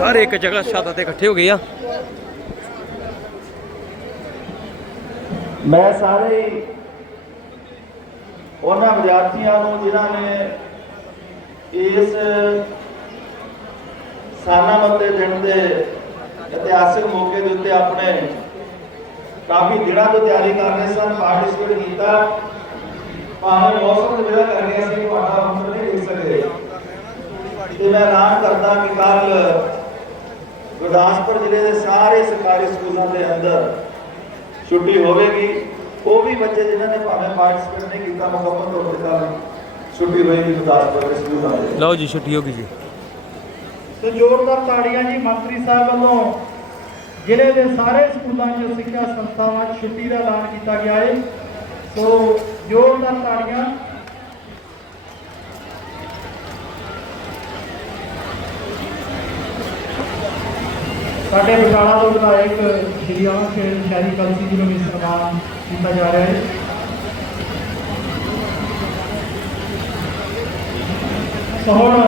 ਸਾਰੇ ਇੱਕ ਜਗ੍ਹਾ ਛੱਤ ਤੇ ਇਕੱਠੇ ਹੋ ਗਏ ਆ। ਮੈਂ ਸਾਰੇ ਉਹਨਾਂ ਵਿਦਿਆਰਥੀਆਂ ਨੂੰ ਜਿਨ੍ਹਾਂ ਨੇ ਇਸ ਸਾਨਾਮਤੇ ਦਿਨ ਦੇ ਇਤਿਹਾਸਿਕ ਮੌਕੇ ਦੇ ਉੱਤੇ ਆਪਣੇ ਕਾਫੀ ਦਿਨਾਂ ਤੋਂ ਤਿਆਰੀ ਕਰ ਰਹੇ ਸਨ ਪਾਰਟਿਸਿਪੇਟ ਕੀਤਾ। ਭਾਵੇਂ ਮੌਸਮ ਦੇ ਵਜ੍ਹਾ ਕਰਕੇ ਅਸੀਂ ਤੁਹਾਡਾ ਮੰਤਰ ਨਹੀਂ ਦੇਖ ਸਕਦੇ ਤੇ ਮੈਂ ਐਲਾਨ ਕਰਦਾ ਕਿ ਕੱਲ ਗੁਰਦਾਸਪੁਰ ਜ਼ਿਲ੍ਹੇ ਦੇ ਸਾਰੇ ਸਰਕਾਰੀ ਸਕੂਲਾਂ ਦੇ ਅੰਦਰ ਛੁੱਟੀ ਹੋਵੇਗੀ। ਉਹ ਵੀ ਬੱਚੇ ਜਿਨ੍ਹਾਂ ਨੇ ਭਾਵੇਂ ਪਾਰਟਿਸਿਪੇਟ ਨਹੀਂ ਕੀਤਾ ਮੁਕੰਮਲ ਤੌਰ ਤੇ ਕੱਲ ਛੁੱਟੀ ਹੋਏਗੀ ਗੁਰਦਾਸਪੁਰ ਦੇ ਸਕੂਲਾਂ ਦੇ। ਲਓ ਜੀ ਛੁੱਟੀ ਹੋ ਗਈ ਜੀ। ਤੇ ਜ਼ੋਰਦਾਰ ਤਾੜੀਆਂ ਜੀ ਮੰਤਰੀ ਸਾਹਿਬ ਵੱਲੋਂ ਜ਼ਿਲ੍ਹੇ ਦੇ ਸਾਰੇ ਸਕੂਲਾਂ 'ਚ ਸਿੱਖਿਆ ਸੰਸਥਾਵਾਂ 'ਚ ਛੁੱਟੀ ਦਾ ਐਲਾਨ ਕੀਤਾ ਗਿਆ ਹੈ ਸੋ ਜ਼ੋਰਦਾਰ ਤਾੜੀਆਂ ਸਾਡੇ ਬਟਾਲਾ ਤੋਂ ਵਿਧਾਇਕ ਸ਼੍ਰੀ ਅਮਨ ਸ਼ੇਰ ਸ਼ਹਿਰੀ ਕਲਸੀ ਜੀ ਨੂੰ ਵੀ ਸਨਮਾਨ ਕੀਤਾ ਜਾ ਰਿਹਾ ਹੈ। ਸੋ